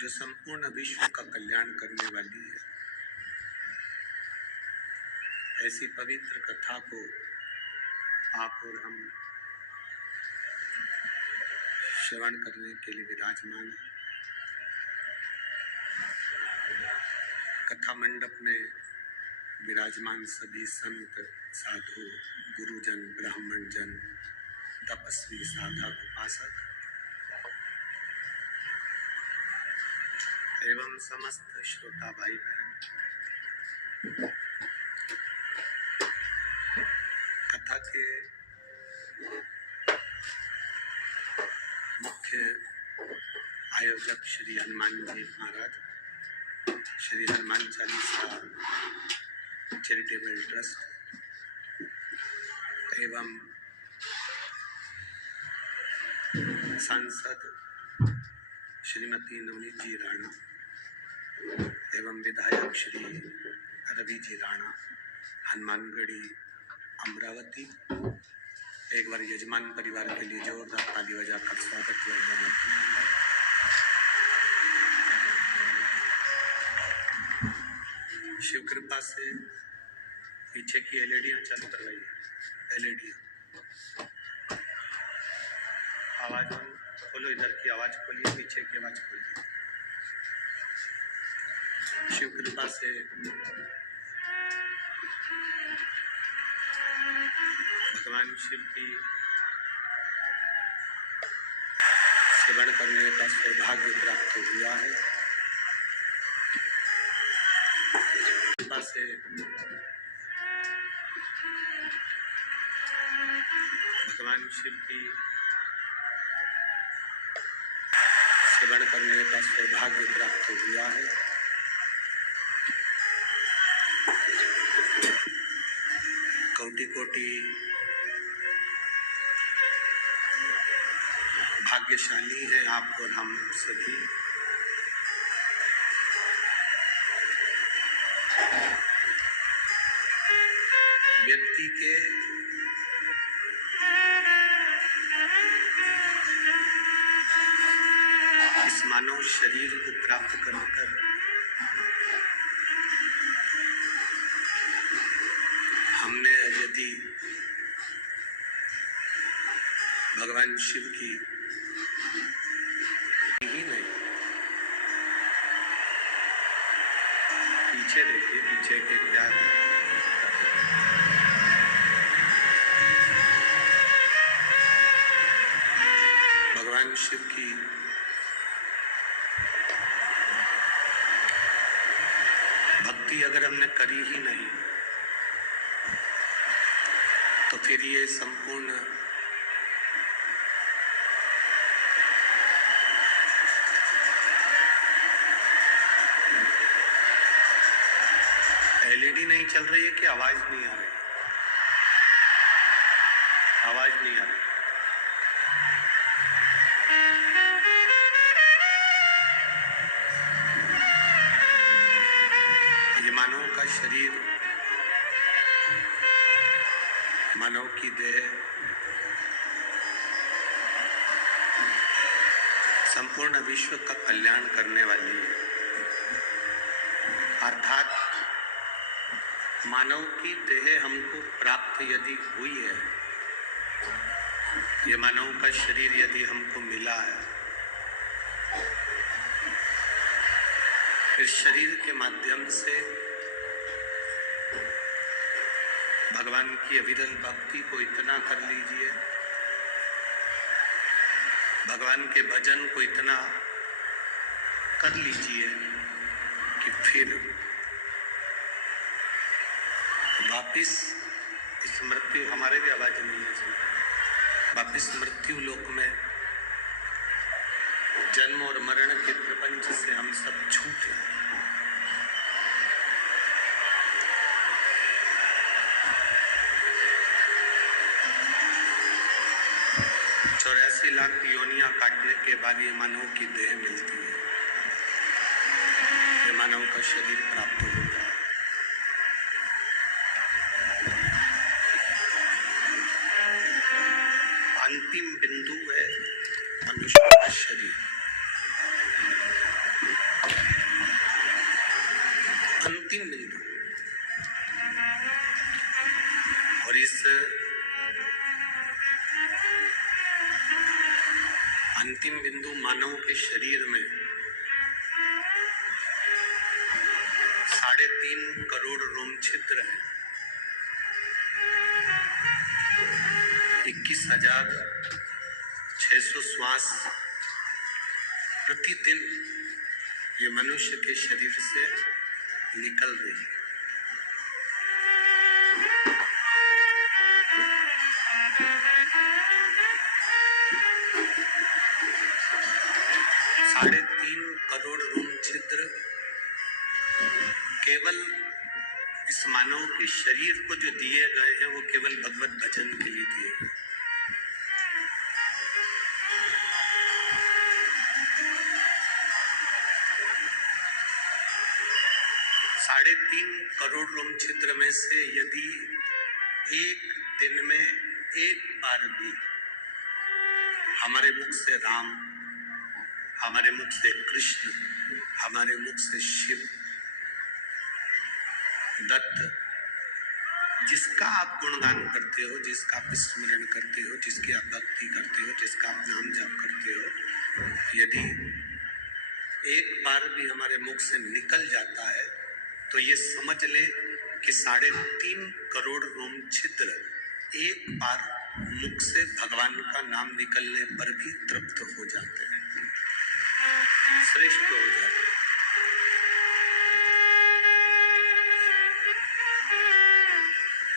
जो संपूर्ण विश्व का कल्याण करने वाली है। ऐसी पवित्र कथा को आप और हम श्रवण करने के लिए विराजमान हैं। कथा मंडप में विराजमान सभी संत, साधु, गुरुजन, ब्राह्मण जन, तपस्वी, साधक, उपासक एवं समस्त श्रोता भाई बहन, कथा के मुख्य आयोजक श्री हनुमान जी महाराज, श्री हनुमान चालीसा चैरिटेबल ट्रस्ट एवं सांसद श्रीमती नवनीत जी राणा एवं विधायक श्री रवि जी राणा, हनुमानगढ़ी अमरावती। एक बार यजमान परिवार के लिए जोरदार ताली बजाकर स्वागत किया। शिव कृपा से पीछे की एलईडियां चालू करवाइए। एलईडियां आवाज खोलो, इधर की आवाज खोलिए, पीछे की आवाज खोलिए। शिव कृपा से भगवान शिव की श्रवण करने का सौभाग्य प्राप्त हुआ है। कृपा से भगवान शिव की श्रवण करने का सौभाग्य प्राप्त हुआ है। कोटि कोटि भाग्यशाली हैं आप और हम सभी। व्यक्ति के इस मानव शरीर को प्राप्त कर हमने यदि भगवान शिव की ही नहीं, पीछे देखिए, पीछे के प्यार, भगवान शिव की भक्ति अगर हमने करी ही नहीं तो फिर ये संपूर्ण एलईडी नहीं चल रही है कि आवाज नहीं आ रही? आवाज नहीं आ रही। ये मानव का शरीर, मानव की देह संपूर्ण विश्व का कल्याण करने वाली है। अर्थात मानव की देह हमको प्राप्त यदि हुई है, ये मानव का शरीर यदि हमको मिला है, इस शरीर के माध्यम से भगवान की अविरल भक्ति को इतना कर लीजिए, भगवान के भजन को इतना कर लीजिए कि फिर वापिस इस मृत्यु, हमारे भी आवाज नहीं है, वापिस मृत्यु लोक में जन्म और मरण के प्रपंच से हम सब छूटे। 84 लाख योनियां काटने के बाद ये मानव की देह मिलती है, ये मानव का शरीर प्राप्त होता है। अंतिम बिंदु है मनुष्य का शरीर। अंतिम बिंदु, और इस अंतिम बिंदु मानव के शरीर में 3.5 करोड़ रोम छिद्र है। 21,600 श्वास प्रतिदिन ये मनुष्य के शरीर से निकल रही है। साढ़े 3 करोड़ रोम छिद्र केवल इस मानव के शरीर को जो दिए गए हैं वो केवल भगवत भजन के लिए दिए गए। साढ़े 3 करोड़ रोम छिद्र में से यदि एक दिन में एक बार भी हमारे मुख से राम, हमारे मुख से कृष्ण, हमारे मुख से शिव, दत्त, जिसका आप गुणगान करते हो, जिसका आप स्मरण करते हो, जिसकी आप भक्ति करते हो, जिसका आप नाम जाप करते हो, यदि एक बार भी हमारे मुख से निकल जाता है तो ये समझ लें कि 3.5 करोड़ रोम छिद्र एक बार मुख से भगवान का नाम निकलने पर भी तृप्त हो जाते हैं, श्रेष्ठ हो जाते हैं।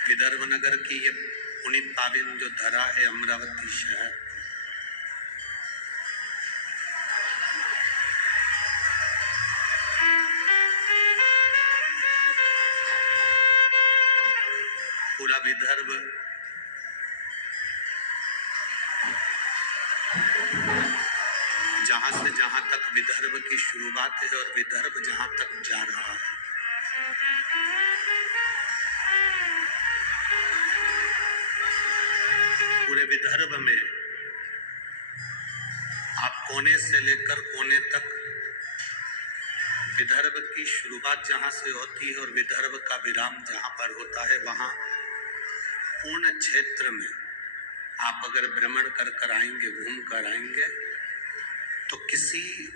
विदर्भ नगर की ये पुनीत पाविन जो धरा है अमरावती शहर, पूरा विदर्भ जहां से जहां तक विदर्भ की शुरुआत है और विदर्भ जहां तक जा रहा है, पूरे विदर्भ में आप कोने से लेकर कोने तक विदर्भ की शुरुआत जहां से होती है और विदर्भ का विराम जहां पर होता है, वहां पूर्ण क्षेत्र में आप अगर भ्रमण कर आएंगे, घूम कर आएंगे, तो किसी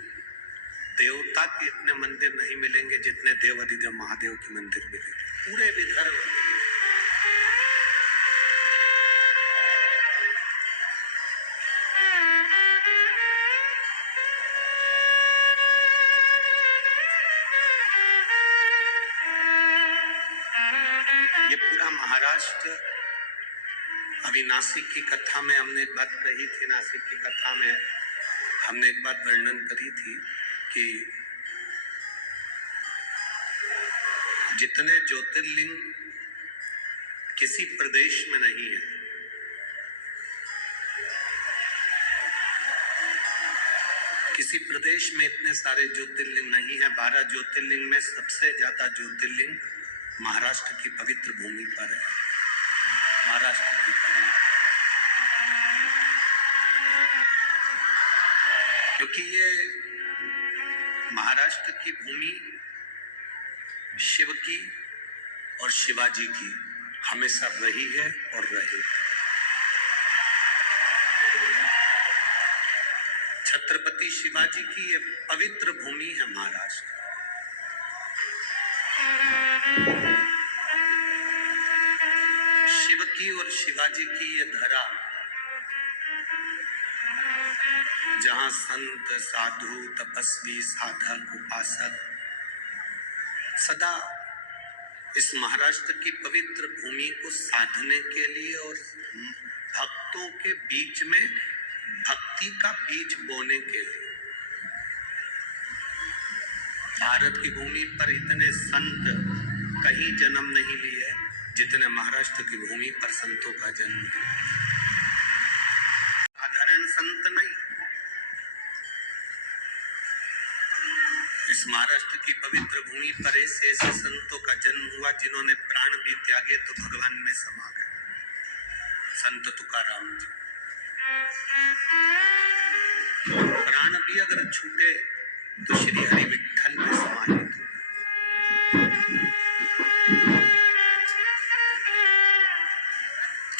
देवता के इतने मंदिर नहीं मिलेंगे जितने देव अधिदेव महादेव के मंदिर मिलेंगे पूरे विदर्भ में। ये पूरा महाराष्ट्र, अभी नासिक की कथा में हमने एक बात कही थी, नासिक की कथा में हमने एक बात वर्णन करी थी कि जितने ज्योतिर्लिंग किसी प्रदेश में नहीं है, किसी प्रदेश में इतने सारे ज्योतिर्लिंग नहीं है। 12 ज्योतिर्लिंग में सबसे ज्यादा ज्योतिर्लिंग महाराष्ट्र की पवित्र भूमि पर है। महाराष्ट्र की क्योंकि ये महाराष्ट्र की भूमि शिव की और शिवाजी की हमेशा रही है और रहेगी। छत्रपति शिवाजी की ये पवित्र भूमि है महाराष्ट्र। शिव की और शिवाजी की ये धरा, जहां संत, साधु, तपस्वी, साधक, उपासक सदा इस महाराष्ट्र की पवित्र भूमि को साधने के लिए और भक्तों के बीच में भक्ति का बीज बोने के लिए, भारत की भूमि पर इतने संत कहीं जन्म नहीं लिए जितने महाराष्ट्र की भूमि पर संतों का जन्म लिया। साधारण संत नहीं, इस महाराष्ट्र की पवित्र भूमि पर ऐसे ऐसे संतों का जन्म हुआ जिन्होंने प्राण भी त्यागे तो भगवान में समा गए। संत तुकाराम जी, प्राण भी अगर छूटे तो श्री हरि विठ्ठल में समाहित हो।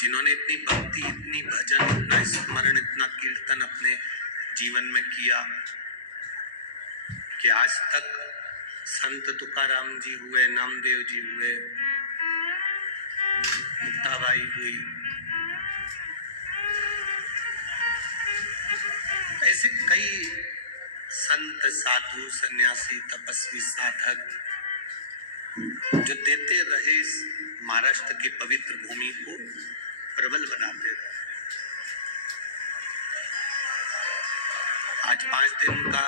जिन्होंने इतनी भक्ति, इतनी भजन, इतना स्मरण, इतना कीर्तन अपने जीवन में किया कि आज तक संत तुकाराम जी हुए, नामदेव जी हुए, मुक्ताबाई हुई, ऐसे कई संत, साधु, सन्यासी, तपस्वी, साधक जो देते रहे इस महाराष्ट्र की पवित्र भूमि को प्रबल बनाते रहे। आज 5 दिन का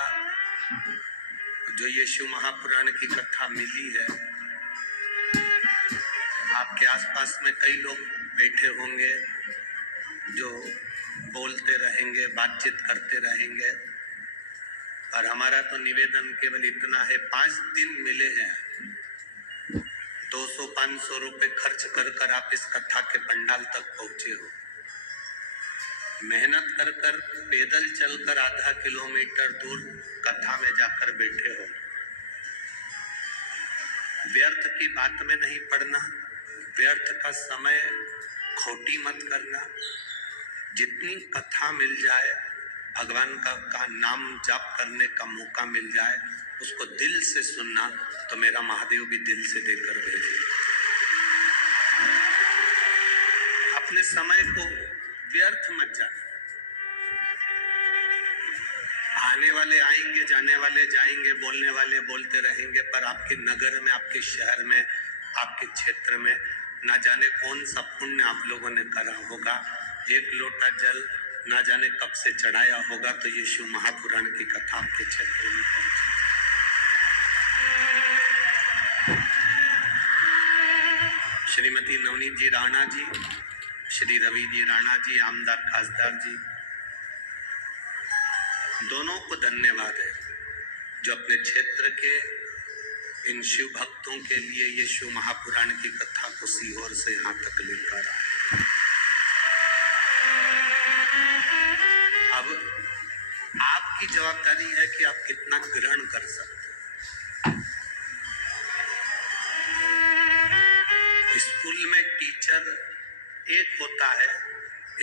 जो ये शिव महापुराण की कथा मिली है, आपके आसपास में कई लोग बैठे होंगे जो बोलते रहेंगे, बातचीत करते रहेंगे, पर हमारा तो निवेदन केवल इतना है, 5 दिन मिले हैं, 200-500 रुपए खर्च कर आप इस कथा के पंडाल तक पहुंचे हो, मेहनत कर पैदल चलकर आधा किलोमीटर दूर कथा में जाकर बैठे हो। व्यर्थ की बात में नहीं पड़ना, व्यर्थ का समय खोटी मत करना। जितनी कथा मिल जाए, भगवान का नाम जाप करने का मौका मिल जाए, उसको दिल से सुनना, तो मेरा महादेव भी दिल से देकर भेजे। अपने समय को व्यर्थ मत जाना। आने वाले आएंगे, जाने वाले जाएंगे, बोलने वाले बोलते रहेंगे, पर आपके नगर में, आपके शहर में, आपके क्षेत्र में ना जाने कौन सा पुण्य आप लोगों ने करा होगा। एक लोटा जल ना जाने कब से चढ़ाया होगा, तो ये शिव महापुराण की कथा आपके क्षेत्र में पहुंची। श्रीमती नवनीत जी राणा जी, श्री रवि जी राणा जी, आमदार खासदार जी, दोनों को धन्यवाद है जो अपने क्षेत्र के इन शिव भक्तों के लिए ये शिव महापुराण की कथा को सीहोर से यहाँ तक लेकर आए। अब आपकी जवाबदारी है कि आप कितना ग्रहण कर सकते हैं। स्कूल में टीचर एक होता है,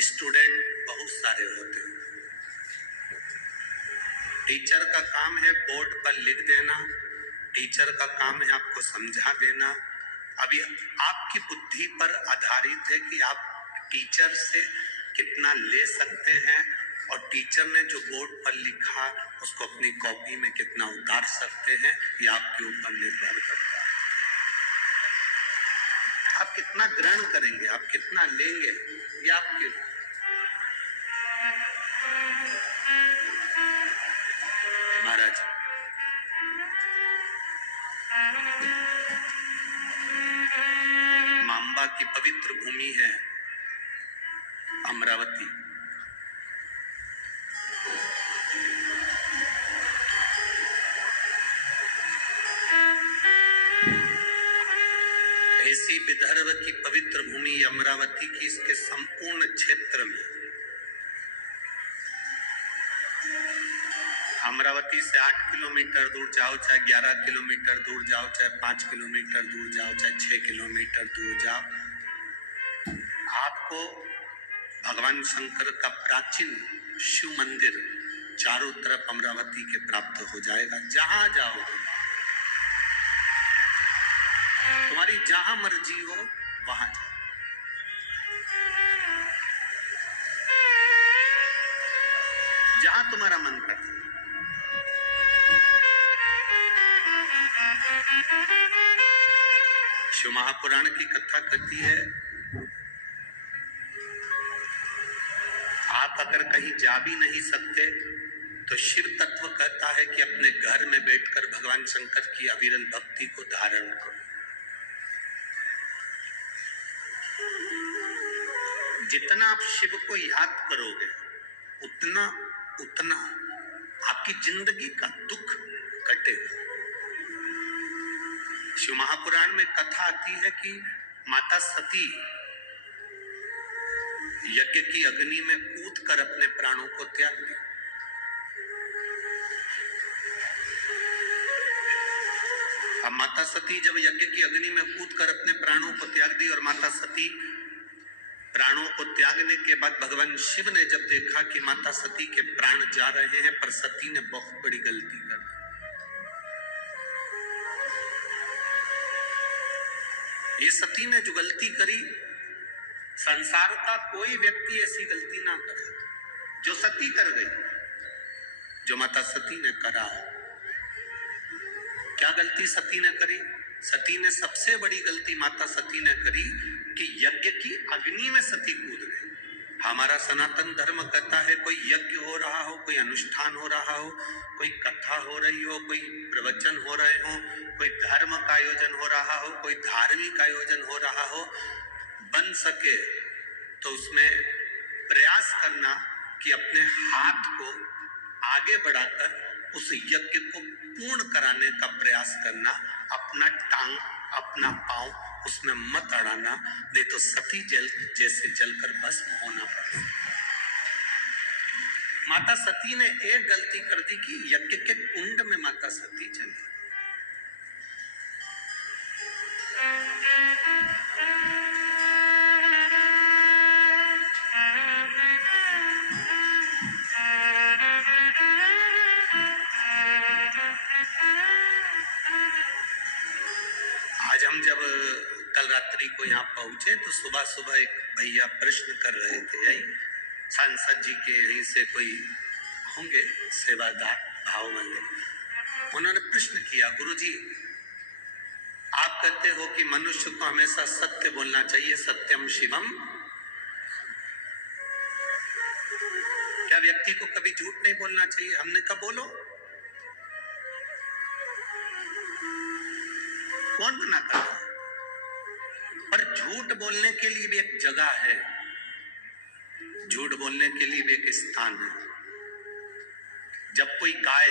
स्टूडेंट बहुत सारे होते हैं। टीचर का काम है बोर्ड पर लिख देना, टीचर का काम है आपको समझा देना। अभी आपकी बुद्धि पर आधारित है कि आप टीचर से कितना ले सकते हैं, और टीचर ने जो बोर्ड पर लिखा उसको अपनी कॉपी में कितना उतार सकते हैं, ये आपके ऊपर निर्भर करता है। आप कितना ग्रहण करेंगे, आप कितना लेंगे, ये आपके महाराज। मांबा की पवित्र भूमि है अमरावती। ऐसी विदर्भ की पवित्र भूमि अमरावती की, इसके संपूर्ण क्षेत्र में, अमरावती से 8 किलोमीटर दूर जाओ, चाहे 11 किलोमीटर दूर जाओ, चाहे 5 किलोमीटर दूर जाओ, चाहे 6 किलोमीटर दूर जाओ, आपको भगवान शंकर का प्राचीन शिव मंदिर चारों तरफ अमरावती के प्राप्त हो जाएगा। जहां जाओ, तुम्हारी जहां मर्जी हो वहां जाओ। जहां तुम्हारा मन करता। शिव महापुराण की कथा कहती है, आप अगर कहीं जा भी नहीं सकते तो शिव तत्व कहता है कि अपने घर में बैठकर भगवान शंकर की अविरल भक्ति को धारण करो। जितना आप शिव को याद करोगे, उतना उतना आपकी जिंदगी का दुख कटेगा। शिव महापुराण में कथा आती है कि माता सती यज्ञ की अग्नि में कूदकर अपने प्राणों को त्याग दिया। अब माता सती जब यज्ञ की अग्नि में कूदकर अपने प्राणों को त्याग दी और माता सती प्राणों को त्यागने के बाद भगवान शिव ने जब देखा कि माता सती के प्राण जा रहे हैं, पर सती ने बहुत बड़ी गलती कर दी। ये सती ने जो गलती करी, संसार का कोई व्यक्ति ऐसी गलती ना करे जो सती कर गई, जो माता सती ने करा। क्या गलती सती ने करी? सती ने सबसे बड़ी गलती माता सती ने करी कि यज्ञ की अग्नि में सती कूद गई। हमारा सनातन धर्म कहता है कोई यज्ञ हो रहा हो, कोई अनुष्ठान हो रहा हो, कोई कथा हो रही हो, कोई प्रवचन हो रहे हो, कोई धर्म का आयोजन हो रहा हो, कोई धार्मिक आयोजन हो रहा हो, बन सके तो उसमें प्रयास करना कि अपने हाथ को आगे बढ़ाकर उस यज्ञ को पूर्ण कराने का प्रयास करना, अपना टांग अपना पांव उसमें मत अड़ाना, नहीं तो सती जल जैसे जलकर भस्म होना पड़ा। माता सती ने एक गलती कर दी कि यज्ञ के कुंड में माता सती चली। आज हम जब कल रात्रि को यहाँ पहुंचे तो सुबह सुबह एक भैया प्रश्न कर रहे थे, यही सांसद जी के यहीं से कोई होंगे सेवादार भाव वाले, उन्होंने प्रश्न किया, गुरुजी आप कहते हो कि मनुष्य को हमेशा सत्य बोलना चाहिए, सत्यम शिवम, क्या व्यक्ति को कभी झूठ नहीं बोलना चाहिए? हमने कहा बोलो। कौन मना करता? पर झूठ बोलने के लिए भी एक जगह है, झूठ बोलने के लिए भी एक स्थान है। जब कोई गाय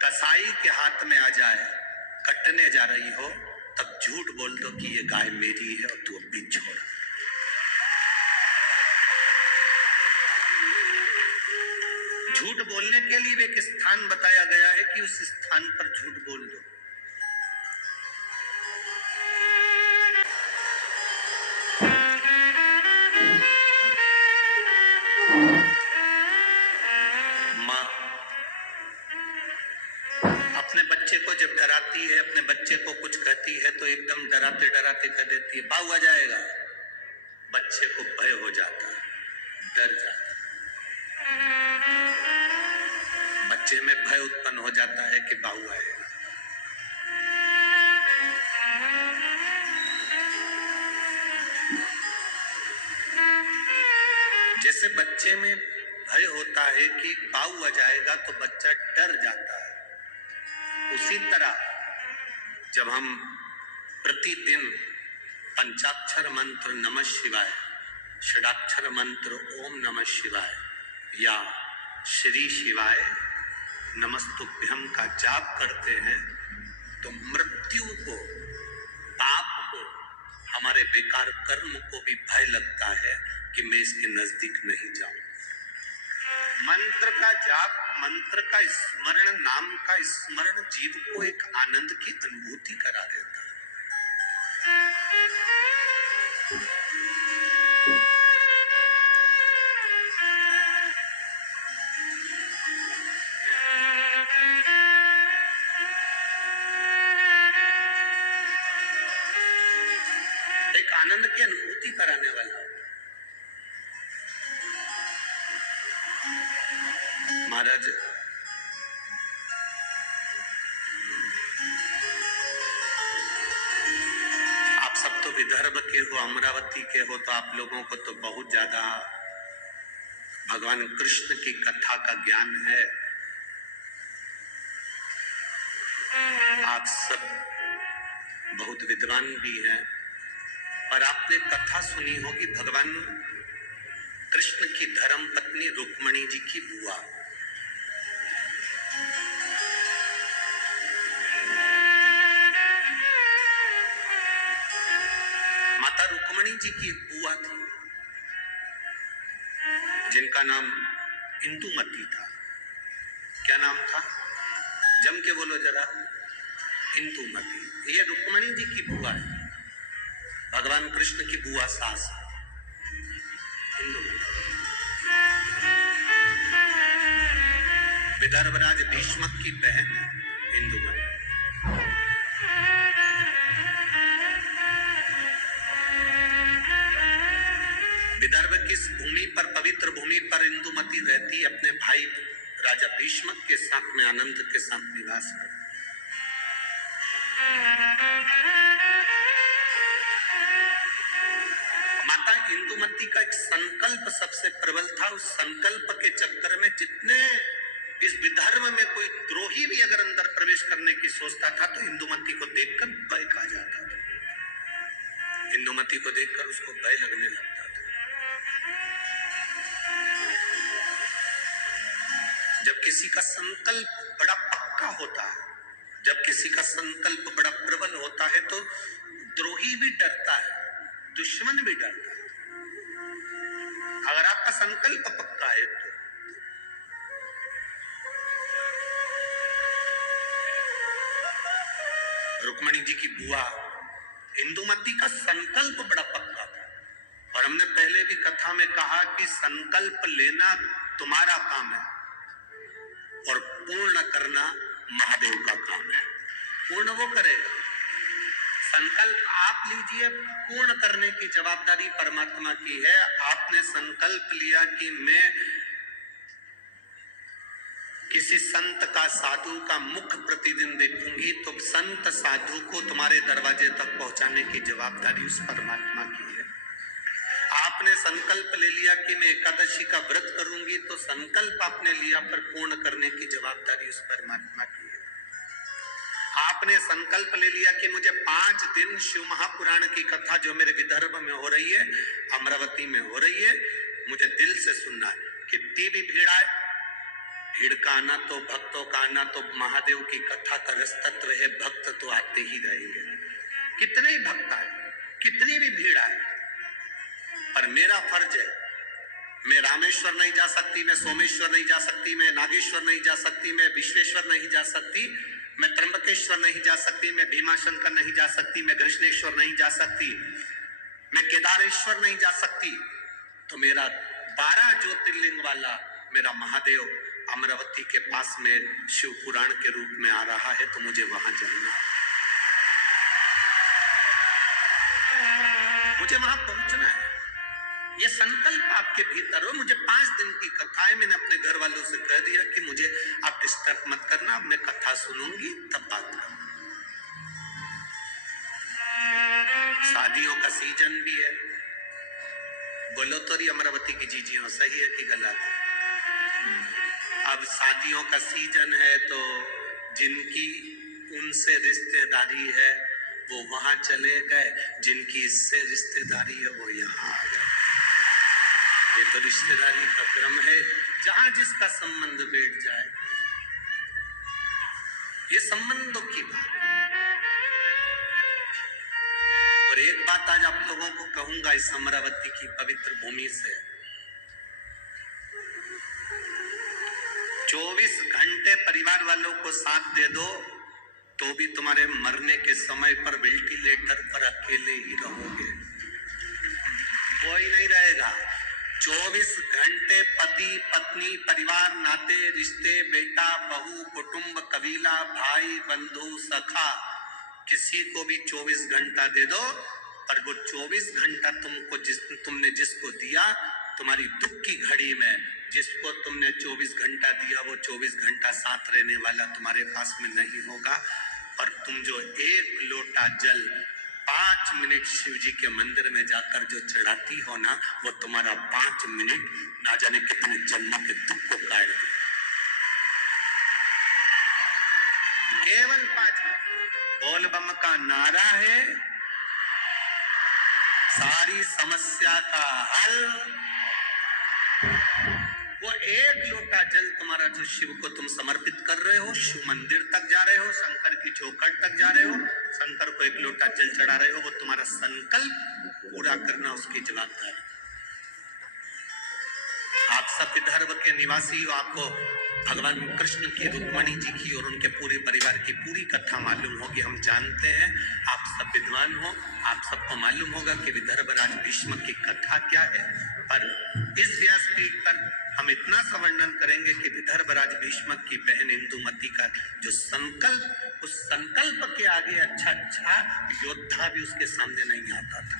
कसाई के हाथ में आ जाए, कटने जा रही हो, तब झूठ बोल दो कि ये गाय मेरी है और तू अभी छोड़। झूठ बोलने के लिए भी एक स्थान बताया गया है कि उस स्थान पर झूठ बोल दो। अपने बच्चे को जब डराती है, अपने बच्चे को कुछ कहती है तो एकदम डराते डराते कह देती है बाऊ आ जाएगा। बच्चे को भय हो जाता है, डर जाता है, बच्चे में भय उत्पन्न हो जाता है कि बाऊ आएगा। जैसे बच्चे में भय होता है कि बाऊ आ जाएगा तो बच्चा डर जाता है, उसी तरह जब हम प्रतिदिन पंचाक्षर मंत्र नमः शिवाय, षडाक्षर मंत्र ओम नमः शिवाय या श्री शिवाय नमस्तुभ्यम का जाप करते हैं तो मृत्यु को, पाप को, हमारे बेकार कर्म को भी भय लगता है कि मैं इसके नजदीक नहीं जाऊं। मंत्र का जाप, मंत्र का स्मरण, नाम का स्मरण जीव को एक आनंद की अनुभूति करा देता है। एक आनंद की अनुभूति कराने वाला। महाराज आप सब तो विदर्भ के हो, अमरावती के हो, तो आप लोगों को तो बहुत ज्यादा भगवान कृष्ण की कथा का ज्ञान है। आप सब बहुत विद्वान भी हैं, पर आपने कथा सुनी होगी भगवान कृष्ण की धर्म पत्नी रुक्मणी जी की बुआ। माता रुक्मणी जी की एक बुआ थी जिनका नाम इंदुमती था। क्या नाम था? जम के बोलो जरा। इंदुमती, ये रुक्मणी जी की बुआ है, भगवान कृष्ण की बुआ सास इंदुमती। विदर्भराज भीष्मक की बहन इंदुमती। विदर्भ की भूमि पर, पवित्र भूमि पर इंदुमती रहती अपने भाई राजा भीष्मक के साथ में आनंद के साथ निवास करती। माता इंदुमती का एक संकल्प सबसे प्रबल था। उस संकल्प के चक्कर में जितने इस विदर्भ में कोई द्रोही भी अगर अंदर प्रवेश करने की सोचता था तो इंदुमती को देखकर भय खा जाता था। इंदुमती को देखकर उसको भय लगने लगता था। जब किसी का संकल्प बड़ा पक्का होता है, जब किसी का संकल्प बड़ा प्रबल होता है तो द्रोही भी डरता है, दुश्मन भी डरता है। अगर आपका संकल्प पक्का है तो रुक्मणी जी की बुआ इंदुमती का संकल्प बड़ा पक्का था। और हमने पहले भी कथा में कहा कि संकल्प लेना तुम्हारा काम है और पूर्ण करना महादेव का काम है। पूर्ण वो करेगा। संकल्प आप लीजिए, पूर्ण करने की जवाबदारी परमात्मा की है। आपने संकल्प लिया कि मैं किसी संत का, साधु का मुख प्रतिदिन देखूंगी, तो संत साधु को तुम्हारे दरवाजे तक पहुंचाने की जवाबदारी उस परमात्मा की है। आपने संकल्प ले लिया कि मैं एकादशी का व्रत करूंगी, तो संकल्प आपने लिया पर पूर्ण करने की जवाबदारी उस परमात्मा की है। आपने संकल्प ले लिया कि मुझे 5 दिन शिव महापुराण की कथा जो मेरे विदर्भ में हो रही है, अमरावती में हो रही है, मुझे दिल से सुनना है। कितनी भी भीड़ आए, भीड़ का आना तो, भक्तों का आना तो, महादेव की कथा का रस तत्व है, भक्त तो आते ही रहेंगे। कितने ही भक्त आए, कितनी भी भीड़ आए, पर मेरा फर्ज है, मैं रामेश्वर नहीं जा सकती, मैं सोमेश्वर नहीं जा सकती, मैं नागेश्वर नहीं जा सकती, मैं विश्वेश्वर नहीं जा सकती, मैं त्र्यंबकेश्वर नहीं जा सकती, मैं भीमाशंकर नहीं जा सकती, मैं कृष्णेश्वर नहीं जा सकती, मैं केदारेश्वर नहीं जा सकती, तो मेरा 12 ज्योतिर्लिंग वाला मेरा महादेव अमरावती के पास में शिव पुराण के रूप में आ रहा है, तो मुझे वहां जाना है, मुझे वहां पहुंचना है। ये संकल्प आपके भीतर हो। मुझे 5 दिन की कथा है, मैंने अपने घर वालों से कह दिया कि मुझे आप डिस्टर्ब मत करना, मैं कथा सुनूंगी तब बात करूंगी। शादियों का सीजन भी है। बोलो तो रही अमरावती की जीजियों, सही है कि गलत? अब शादियों का सीजन है तो जिनकी उनसे रिश्तेदारी है वो वहां चले गए, जिनकी इससे रिश्तेदारी है वो यहाँ आ गए। ये तो रिश्तेदारी का क्रम है, जहां जिसका संबंध बैठ जाए, ये संबंधों की बात। और एक बात आज आप लोगों को कहूंगा इस अमरावती की पवित्र भूमि से, 24 घंटे परिवार वालों को साथ दे दो तो भी तुम्हारे मरने के समय पर वेंटिलेटर पर अकेले ही रहोगे, कोई नहीं रहेगा। 24 घंटे पति पत्नी, परिवार, नाते रिश्ते, बेटा बहू, कुटुंब, कबीला, भाई बंधु, सखा, किसी को भी 24 घंटा दे दो, पर वो 24 घंटा तुमने जिसको दिया, तुम्हारी दुख की घड़ी में जिसको तुमने 24 घंटा दिया, वो 24 घंटा साथ रहने वाला तुम्हारे पास में नहीं होगा। पर तुम जो 1 लोटा जल 5 मिनट शिव जी के मंदिर में जाकर जो चढ़ाती हो ना, वो तुम्हारा 5 मिनट ना जाने कितने जन्मों के दुख को काट दे। केवल 5 मिनट। बोल बम का नारा है, सारी समस्या का हल। वो 1 लोटा जल तुम्हारा जो शिव को तुम समर्पित कर रहे हो, शिव मंदिर तक जा रहे हो, शंकर की चौखट तक जा रहे हो, शंकर को 1 लोटा जल चढ़ा रहे हो, वो तुम्हारा संकल्प पूरा करना उसकी जवाबदारी। आप सब विदर्भ के निवासी हो, आपको भगवान कृष्ण की, रुक्मणी जी की और उनके पूरे परिवार की पूरी कथा मालूम होगी। हम जानते हैं, आप सब विद्वान हो, आप सबको मालूम होगा कि विदर्भ राज भीष्म की कथा क्या है। पर इस व्यासपीठ पर हम इतना सा वर्णन करेंगे कि विदर्भ राज भीष्म की बहन इंदुमती का जो संकल्प, उस संकल्प के आगे अच्छा योद्धा भी उसके सामने नहीं आता था।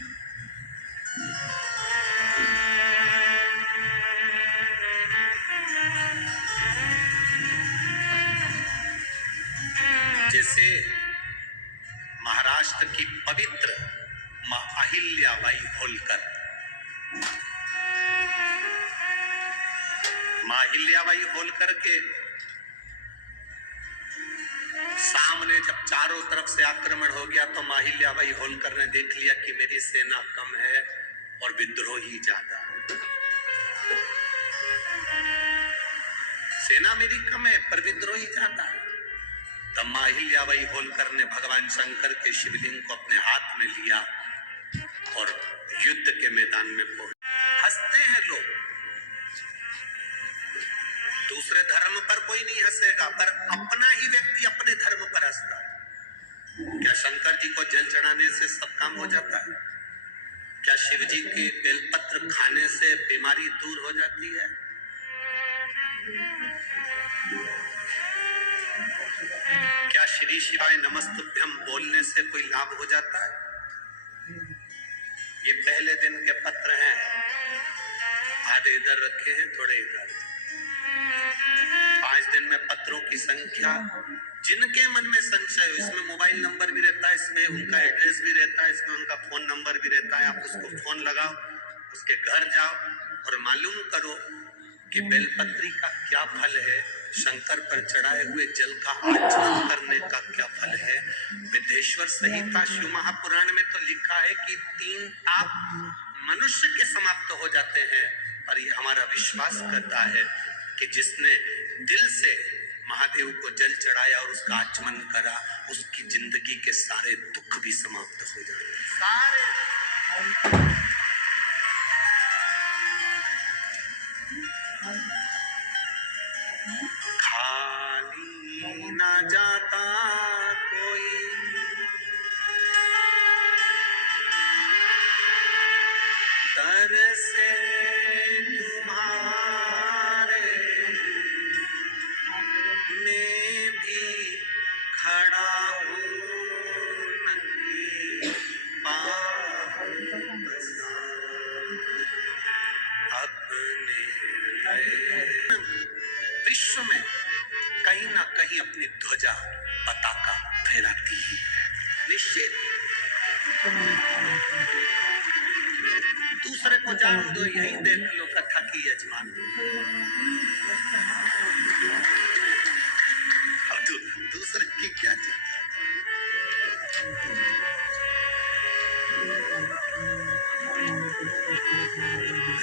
जैसे महाराष्ट्र की पवित्र मां अहिल्याबाई होलकर, मां अहिल्याबाई होलकर के सामने जब चारों तरफ से आक्रमण हो गया तो मां अहिल्याबाई होलकर ने देख लिया कि मेरी सेना कम है और विद्रोही ज्यादा। सेना मेरी कम है पर विद्रोही ज्यादा है। तब मां अहिल्याबाई होलकर ने भगवान शंकर के शिवलिंग को अपने हाथ में लिया और युद्ध के मैदान में पहुंच। हंसते हैं लोग, दूसरे धर्म पर कोई नहीं हंसेगा, पर अपना ही व्यक्ति अपने धर्म पर हंसता है। क्या शंकर जी को जल चढ़ाने से सब काम हो जाता है? क्या शिव जी के बेलपत्र खाने से बीमारी दूर हो जाती है? क्या श्री शिवाय नमस्तुभ्यम बोलने से कोई लाभ हो जाता है? ये पहले दिन के पत्र हैं, आधे इधर रखे हैं, थोड़े इधर। 5 दिन में पत्रों की संख्या, जिनके मन में संशय हो, इसमें मोबाइल नंबर भी रहता है, इसमें उनका एड्रेस भी रहता है, इसमें उनका फोन नंबर भी रहता है। आप उसको फोन लगाओ, उसके घर जाओ और मालूम करो कि बेलपत्री का क्या फल है, शंकर पर चढ़ाए हुए जल का आचमन करने का क्या फल है। विदेश्वर संहिता शिव महापुराण में तो लिखा है कि 3 ताप मनुष्य के समाप्त हो जाते हैं, पर ये हमारा विश्वास करता है कि जिसने दिल से महादेव को जल चढ़ाया और उसका आचमन करा, उसकी जिंदगी के सारे दुख भी समाप्त हो जाते हैं। सारे खाली ना जाता कोई, दर से तुम्हारे मैं भी खड़ा हूँ, नंगी पाँव अपने विश्व में कहीं ना कहीं अपनी ध्वजा पताका फहराती ही है, निश्चित। दूसरे को जान दो, यही देख लो कथा की यजमान। अब दूसरे की क्या चिंता।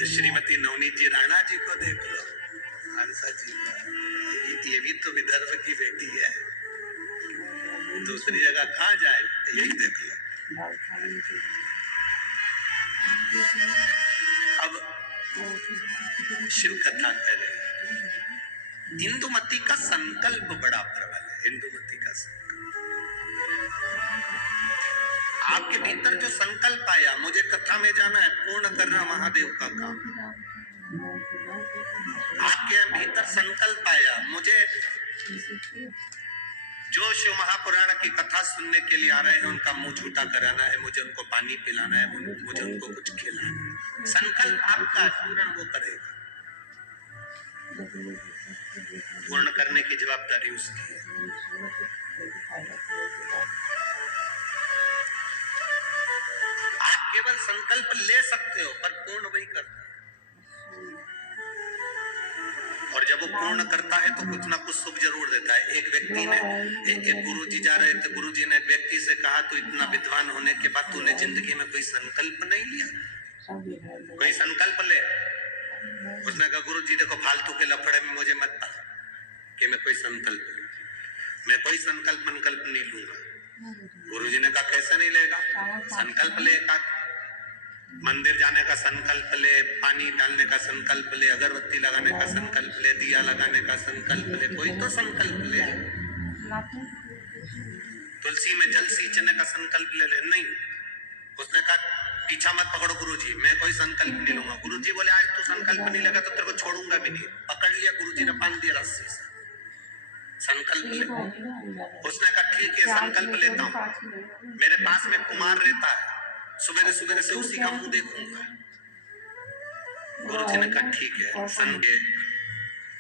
श्रीमती नवनीत जी राणा जी को देख लो, हंसा जी, ये भी तो विदर्भ की बेटी है, दूसरी जगह कहाँ जाए, यही देख लो। अब शिव कथा कह रहे हैं, इंदुमती का संकल्प बड़ा प्रबल है। इंदुमती का संकल्प, आपके भीतर जो संकल्प आया, मुझे कथा में जाना है, पूर्ण करना महादेव का काम। आपके भीतर संकल्प आया, मुझे जो शिव महापुराण की कथा सुनने के लिए आ रहे हैं उनका मुंह झूठा कराना है, मुझे उनको पानी पिलाना है, मुझे उनको कुछ खिलाना है। संकल्प आपका, पूर्ण वो करेगा। पूर्ण करने की जवाबदारी उसकी है। आप केवल संकल्प ले सकते हो, पर पूर्ण वही करता है। और जब वो पूर्ण करता है तो कुछ ना कुछ सुख जरूर देता है। एक व्यक्ति ने, एक गुरुजी जा रहे थे, गुरुजी ने एक व्यक्ति से कहा, तू इतना विद्वान होने के बाद तूने जिंदगी में कोई संकल्प नहीं लिया, कोई संकल्प ले। उसने कहा, गुरुजी देखो फालतू के लफड़े में मुझे मत डाल कि मैं कोई संकल्प लूं, मैं कोई संकल्प नहीं लूंगा। गुरुजी ने कहा, कैसे नहीं लेगा, संकल्प लेगा। मंदिर जाने का संकल्प ले, पानी डालने का संकल्प ले, अगरबत्ती लगाने का संकल्प ले, दिया लगाने का संकल्प ले, कोई तो संकल्प ले। तुलसी में जल सींचने का संकल्प ले ले, नहीं। उसने कहा पीछा मत पकड़ो गुरुजी, मैं कोई संकल्प नहीं लूंगा। गुरुजी बोले आज तू संकल्प नहीं लगा तो तेरे को छोड़ूंगा भी नहीं। पकड़ लिया गुरुजी ने, बांध दिया रस्सी से, संकल्प ले। उसने कहा ठीक है संकल्प लेता हूँ, मेरे पास में कुमार रहता है, सुबह से उसी का मुंह देखूंगा। गुरुजी ने कहा ठीक है, संजय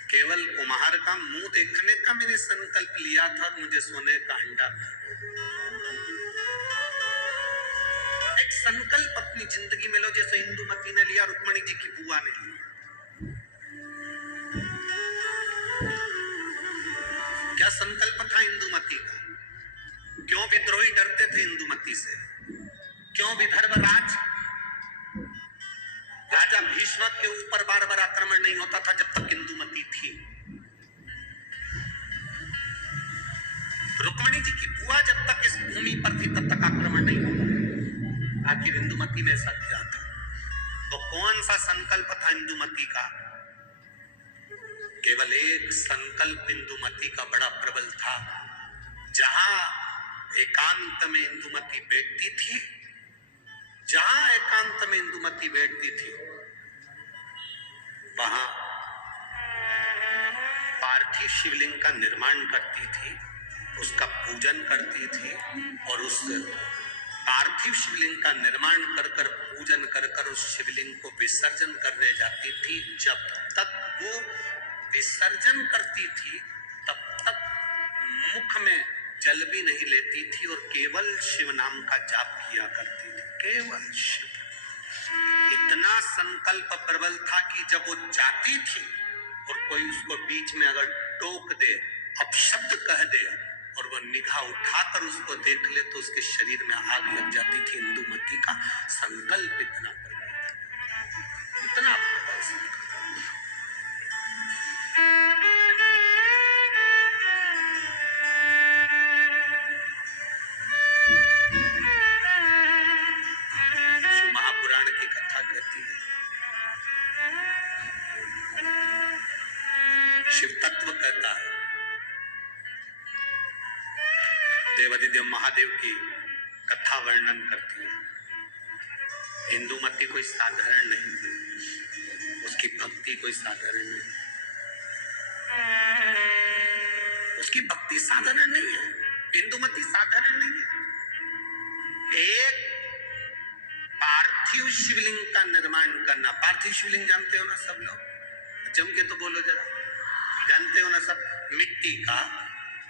केवल कुम्हार का मुंह देखने का मैंने संकल्प लिया था, मुझे सोने का अंडा। एक संकल्प अपनी जिंदगी में लो, जैसे इंदुमती ने लिया, रुक्मणी जी की बुआ ने लिया। क्या संकल्प था इंदुमती का? क्यों विद्रोही डरते थे इंदुमती से? क्यों विदर्भराज राजा भीष्म के ऊपर बार बार आक्रमण नहीं होता था जब तक इंदुमती थी? रुक्मणी जी की बुआ जब तक इस भूमि पर थी तब तक आक्रमण नहीं होता। आखिर इंदुमती में ऐसा क्या था? वो कौन सा संकल्प था इंदुमती का? केवल एक संकल्प इंदुमती का बड़ा प्रबल था। जहां एकांत में इंदुमती बैठती थी, जहां एकांत में इंदुमती बैठती थी, वहां पार्थिव शिवलिंग का निर्माण करती थी, उसका पूजन करती थी, और उस पार्थिव शिवलिंग का निर्माण कर कर पूजन कर कर उस शिवलिंग को विसर्जन करने जाती थी। जब तक वो विसर्जन करती थी तब तक मुख में जल भी नहीं लेती थी और केवल शिव नाम का जाप किया करती थी, केवल शिव। इतना संकल्प प्रबल था कि जब वो जाती थी और कोई उसको बीच में अगर टोक दे, अपशब्द कह दे और वो निगाह उठाकर उसको देख ले तो उसके शरीर में आग लग जाती थी। इंदुमती का संकल्प इतना प्रबल था, इतना प्रबल संकल्प। महापुराण की कथा कहती है, शिव तत्व कहता है, देवादिदेव महादेव की कथा वर्णन करती है। इंदुमती कोई साधारण नहीं थी, उसकी भक्ति कोई साधारण नहीं, उसकी भक्ति साधारण नहीं है। इंदुमती साधारण नहीं है। एक पार्थिव शिवलिंग का निर्माण करना, पार्थिव शिवलिंग जानते हो ना सब लोग, जम के तो बोलो जरा, जानते हो ना सब? मिट्टी का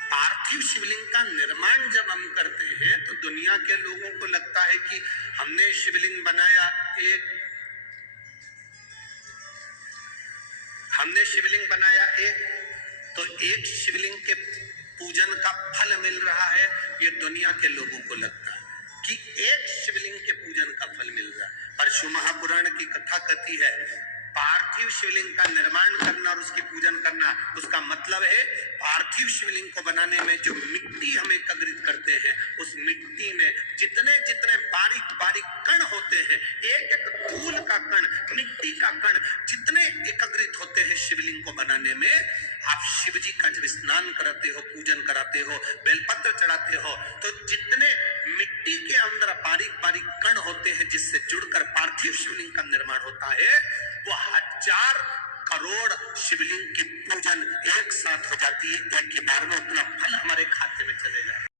पार्थिव शिवलिंग का निर्माण जब हम करते हैं तो दुनिया के लोगों को लगता है कि हमने शिवलिंग बनाया, तो एक शिवलिंग के पूजन का फल मिल रहा है। ये दुनिया के लोगों को लगता है कि एक शिवलिंग के पूजन का फल मिल रहा है, पर शिव महापुराण की कथा कहती है पार्थिव शिवलिंग का निर्माण करना और उसकी पूजन करना, उसका मतलब है पार्थिव शिवलिंग को बनाने में जो मिट्टी हम एकत्रित करते हैं, उस मिट्टी में जितने जितने बारीक बारीक कण होते हैं, एक एक धूल का कण, मिट्टी का कण जितने एकत्रित होते हैं शिवलिंग को बनाने में, आप शिव जी का जब स्नान कराते हो, पूजन कराते हो, बेलपत्र चढ़ाते हो, तो जितने मिट्टी के अंदर बारीक बारीक कण होते हैं जिससे जुड़कर पार्थिव शिवलिंग का निर्माण होता है, वो 1000 करोड़ शिवलिंग की पूजन एक साथ हो जाती है। एक ही बार में उतना फल हमारे